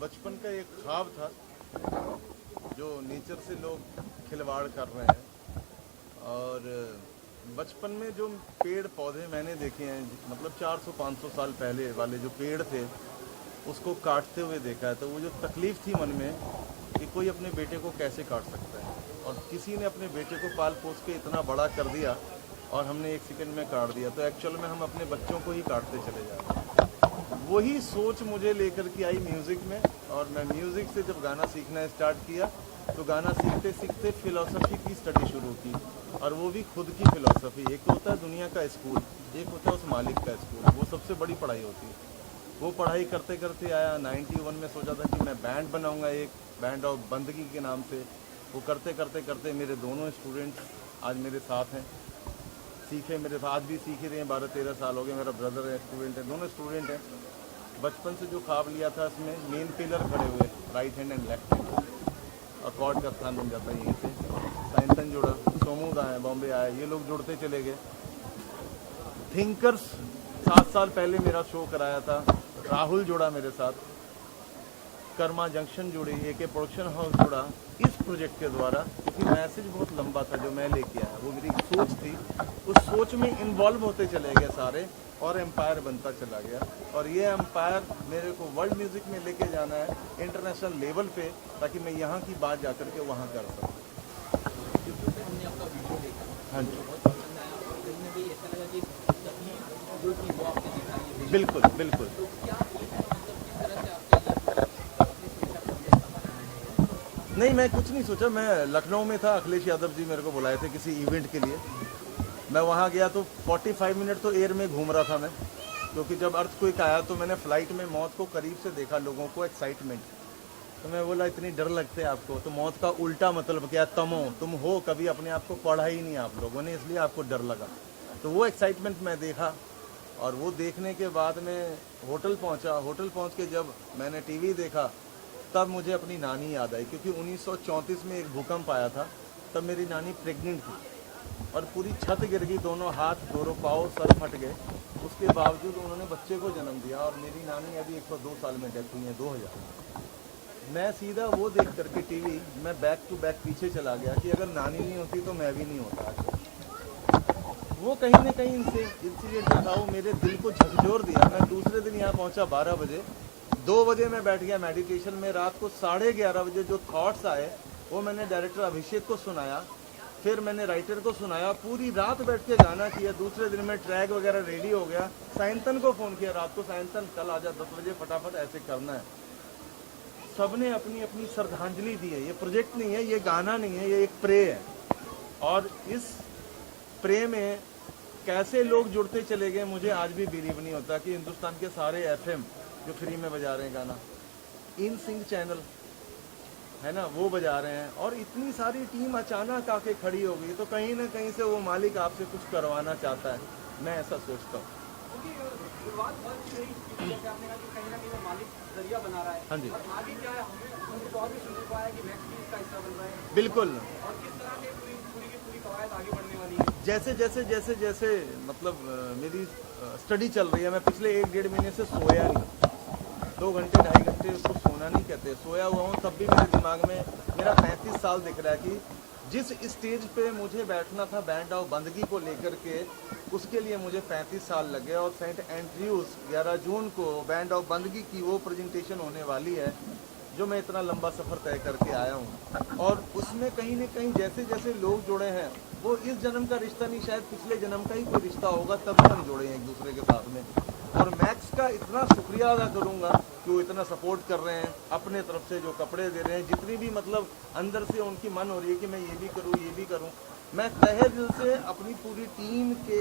बचपन का एक ख्वाब था जो नेचर से लोग खिलवाड़ कर रहे हैं। और बचपन में जो पेड़ पौधे मैंने देखे हैं, मतलब 400-500 साल पहले वाले जो पेड़ थे उसको काटते हुए देखा है, तो वो जो तकलीफ़ थी मन में कि कोई अपने बेटे को कैसे काट सकता है, और किसी ने अपने बेटे को पाल पोस के इतना बड़ा कर दिया और हमने एक सेकंड में काट दिया। तो एक्चुअल में हम अपने बच्चों को ही काटते चले जा रहे हैं। वही सोच मुझे लेकर के आई म्यूज़िक में, और मैं म्यूज़िक से जब गाना सीखना स्टार्ट किया तो गाना सीखते सीखते फ़िलॉसफी की स्टडी शुरू की, और वो भी खुद की फ़िलॉसफी। एक तो होता है दुनिया का स्कूल, एक होता है उस मालिक का स्कूल, वो सबसे बड़ी पढ़ाई होती है। वो पढ़ाई करते करते आया 91 में, सोचा था कि मैं बैंड बनाऊंगा, एक बैंड ऑफ बंदगी के नाम से। वो करते करते करते मेरे दोनों स्टूडेंट्स आज मेरे साथ हैं, सीखे मेरे साथ, आज भी सीख ही रहे हैं। 12-13 साल हो गए। मेरा ब्रदर है, स्टूडेंट है, दोनों स्टूडेंट हैं। बचपन से जो ख्वाब लिया था इसमें मेन पिलर खड़े हुए, right hand and left hand, accord का स्थान बन जाता है यहीं से। साइंसन जुड़ा, सोमूद आए, बॉम्बे आए, ये लोग जुड़ते चले गए। थिंकर्स 7 साल पहले मेरा शो कराया था, राहुल जुड़ा मेरे साथ। कर्मा जंक्शन जुड़ी, एके प्रोडक्शन हाउस जुड़ा इस प्रोजेक्ट के द्वारा, क्योंकि मैसेज बहुत लंबा था जो मैं लेके आया, वो मेरी सोच थी। उस सोच में इन्वॉल्व होते चले गए सारे, और एम्पायर बनता चला गया। और ये एम्पायर मेरे को वर्ल्ड म्यूज़िक में लेके जाना है, इंटरनेशनल लेवल पे, ताकि मैं यहाँ की बात जा कर के वहाँ कर सकूँ। हाँ जी, बिल्कुल बिल्कुल। नहीं, मैं कुछ नहीं सोचा। मैं लखनऊ में था, अखिलेश यादव जी मेरे को बुलाए थे किसी इवेंट के लिए। मैं वहाँ गया तो 45 मिनट तो एयर में घूम रहा था मैं, क्योंकि जब अर्थक्वेक आया तो मैंने फ़्लाइट में मौत को करीब से देखा, लोगों को एक्साइटमेंट। तो मैं बोला, इतनी डर लगते है आपको? तो मौत का उल्टा मतलब क्या, तुम हो कभी अपने आप को पढ़ा ही नहीं आप लोगों ने, इसलिए आपको डर लगा। तो वो एक्साइटमेंट मैं देखा, और वो देखने के बाद मैं होटल पहुंचा। होटल पहुंच के जब मैंने टीवी देखा तब मुझे अपनी नानी याद आई, क्योंकि 1934 में एक भूकंप आया था, तब मेरी नानी प्रेग्नेंट थी और पूरी छत गिर गई, दोनों हाथ, दोनों पाँव, सर फट गए। उसके बावजूद उन्होंने बच्चे को जन्म दिया, और मेरी नानी अभी 102 साल में डेथ हुई है 2000 में। मैं सीधा वो देख करके टीवी, मैं बैक टू बैक पीछे चला गया कि अगर नानी नहीं होती तो मैं भी नहीं होता आज। वो कहीं ना कहीं इनसे इंसिडेंट था, वो मेरे दिल को झकझोर दिया। मैं दूसरे दिन यहाँ पहुँचा 12 बजे, 2 बजे मैं बैठ गया मेडिटेशन में। रात को 11:30 बजे जो थॉट्स आए वो मैंने डायरेक्टर अभिषेक को सुनाया, फिर मैंने राइटर को सुनाया, पूरी रात बैठ के गाना किया। दूसरे दिन में ट्रैक वगैरह रेडी हो गया, साइंसन को फ़ोन किया रात को, साइंसन कल आजा 10 बजे फटाफट, ऐसे करना है। सबने अपनी अपनी श्रद्धांजलि दी है। ये प्रोजेक्ट नहीं है, ये गाना नहीं है, ये एक प्रे है। और इस प्रे में कैसे लोग जुड़ते चले गए, मुझे आज भी बिलीव नहीं होता कि हिंदुस्तान के सारे FM जो फ्री में बजा रहे हैं गाना, इन सिंह चैनल है ना, वो बजा रहे हैं, और इतनी सारी टीम अचानक आके खड़ी हो गई, तो कहीं ना कहीं से वो मालिक आपसे कुछ करवाना चाहता है, मैं ऐसा सोचता हूँ। हाँ जी, बिल्कुल। जैसे जैसे जैसे जैसे मतलब मेरी स्टडी चल रही है, मैं पिछले 1-1.5 महीने से सोया नहीं, 2 घंटे 2.5 घंटे उसको सोना नहीं कहते, सोया हुआ हूँ, तब भी मेरे दिमाग में मेरा 35 साल दिख रहा है कि जिस स्टेज पे मुझे बैठना था बैंड ऑफ बंदगी को लेकर के, उसके लिए मुझे 35 साल लग गए। और सेंट एंड्रयूज़ 11 जून को बैंड ऑफ बंदगी की वो प्रेजेंटेशन होने वाली है जो मैं इतना लंबा सफ़र तय करके आया हूँ। और उसमें कहीं ना कहीं जैसे जैसे लोग जुड़े हैं, वो इस जन्म का रिश्ता नहीं, शायद पिछले जन्म का ही कोई रिश्ता होगा, तभी हम जुड़े हैं एक दूसरे के साथ में। और मैक्स का इतना शुक्रिया अदा करूँगा कि वो इतना सपोर्ट कर रहे हैं, अपने तरफ से जो कपड़े दे रहे हैं, जितनी भी मतलब अंदर से उनकी मन हो रही है कि मैं ये भी करूँ, ये भी करूँ। मैं तहे दिल से अपनी पूरी टीम के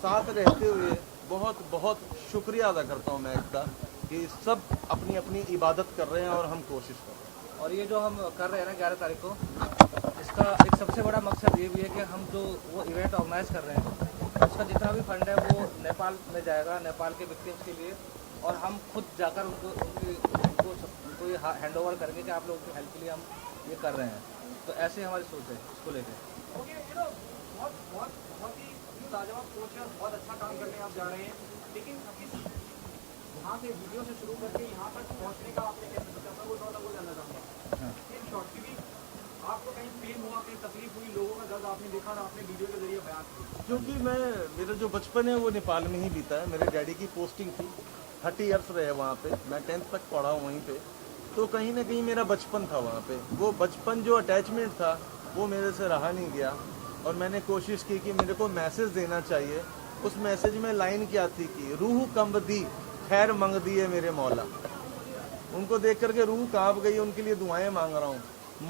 साथ रहते हुए बहुत बहुत शुक्रिया अदा करता हूँ मैक्स का, कि सब अपनी अपनी इबादत कर रहे हैं और हम कोशिश कर रहे हैं। और ये जो हम कर रहे हैं ना 11 तारीख को, इसका एक सबसे बड़ा मकसद ये भी है कि हम जो वो इवेंट ऑर्गेनाइज कर रहे हैं, उसका जितना भी फंड है वो नेपाल में जाएगा, नेपाल के विक्टिम्स के लिए। और हम खुद जाकर उनको ये हैंड ओवर करेंगे कि आप लोगों की हेल्प के लिए हम ये कर रहे हैं। तो ऐसे हमारी सोच है इसको लेकर। बहुत ही लाजवाब सोच है, बहुत अच्छा काम करने आप जा रहे हैं, लेकिन वहाँ से वीडियो से शुरू करके यहाँ तक पहुँचने का आपने कैसे सोचा था, वो थोड़ा वो जानना चाहूँगा। इन शॉर्ट की भी आपको कहीं पेन हुआ, कहीं तकलीफ हुई, लोगों का दर्द आपने देखा ना, आपने वीडियो के जरिए बयान किया? क्योंकि मेरा जो बचपन है वो नेपाल में ही बीता है। मेरे डैडी की पोस्टिंग थी, 30 ईयर्स रहे वहाँ पे, मैं 10th तक पढ़ा हूँ वहीं पे। तो कहीं ना कहीं मेरा बचपन था वहाँ पे, वो बचपन जो अटैचमेंट था वो मेरे से रहा नहीं गया। और मैंने कोशिश की कि मेरे को मैसेज देना चाहिए। उस मैसेज में लाइन क्या थी कि रूह कंब दी खैर मंग दी है मेरे मौला। उनको देख करके रूह कांप गई, उनके लिए दुआएं मांग रहा हूँ।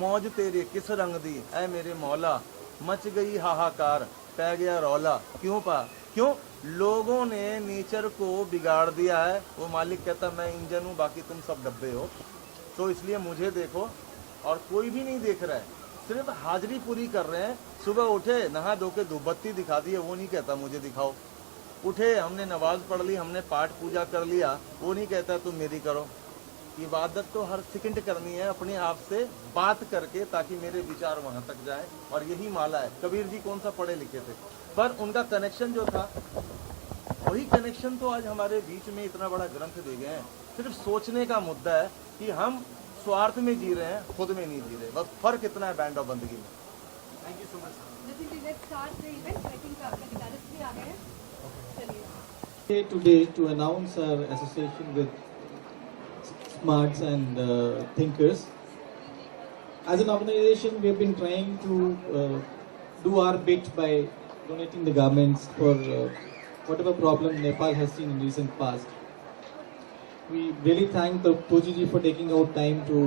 मौज तेरे किस रंग दी ऐ मेरे मौला, मच गई हाहाकार पै गया रौला। क्यों लोगों ने नेचर को बिगाड़ दिया है। वो मालिक कहता मैं इंजन हूँ, बाकी तुम सब डब्बे हो। तो इसलिए मुझे देखो, और कोई भी नहीं देख रहा है, सिर्फ हाजिरी पूरी कर रहे हैं। सुबह उठे, नहा धो के धूपबत्ती दिखा दी है, वो नहीं कहता मुझे दिखाओ। उठे, हमने नमाज पढ़ ली, हमने पाठ पूजा कर लिया, वो नहीं कहता तुम मेरी करो। इबादत तो हर सेकंड करनी है, अपने आप से बात करके, ताकि मेरे विचार वहां तक जाए। और यही माला है। कबीर जी कौन सा पढ़े लिखे थे, पर उनका कनेक्शन जो था, वही कनेक्शन तो आज हमारे बीच में इतना बड़ा ग्रंथ दे गए हैं। सिर्फ सोचने का मुद्दा है कि हम स्वार्थ में जी रहे हैं, खुद में नहीं जी रहे। बस फर्क इतना है बैंड ऑफ बंदगी में। Thank you so much sir. Let's start the event. I think आपका गिटारिस्ट भी आ गए हैं। चलिए। Here today to announce our association with Smarts and Thinkers. As an organization, we have been trying to do our bit by donating the garments for whatever problem Nepal has seen in recent past. We really thank the Pujiji for taking out time to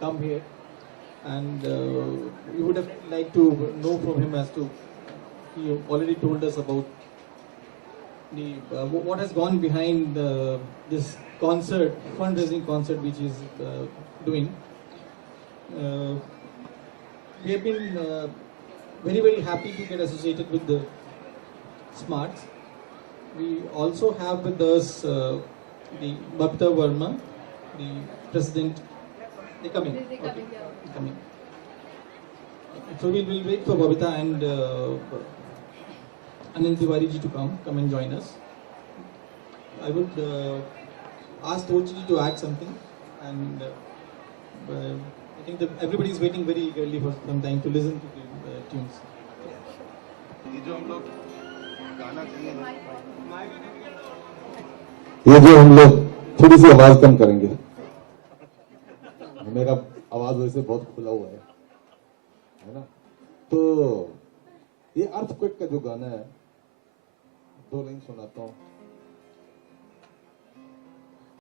come here, and we would have liked to know from him as to, he already told us about the what has gone behind this concert, fundraising concert which he is doing. We have been very happy to get associated with the Smarts. We also have with us the Babita Verma, the president. They coming. They're coming, yeah. They're coming. So we will wait for Babita and Anil Tiwari ji to come and join us. I would ask Tochi to add something, and I think that everybody is waiting very eagerly for some time to listen to the tunes. ये जो हम लोग गाना चाहिए, ये जो हम लोग थोड़ी सी आवाज कम करेंगे, मेरा आवाज वैसे बहुत खुला हुआ है ना। तो ये अर्थक्वेक का जो गाना है, 2 लाइन सुनाता हूँ।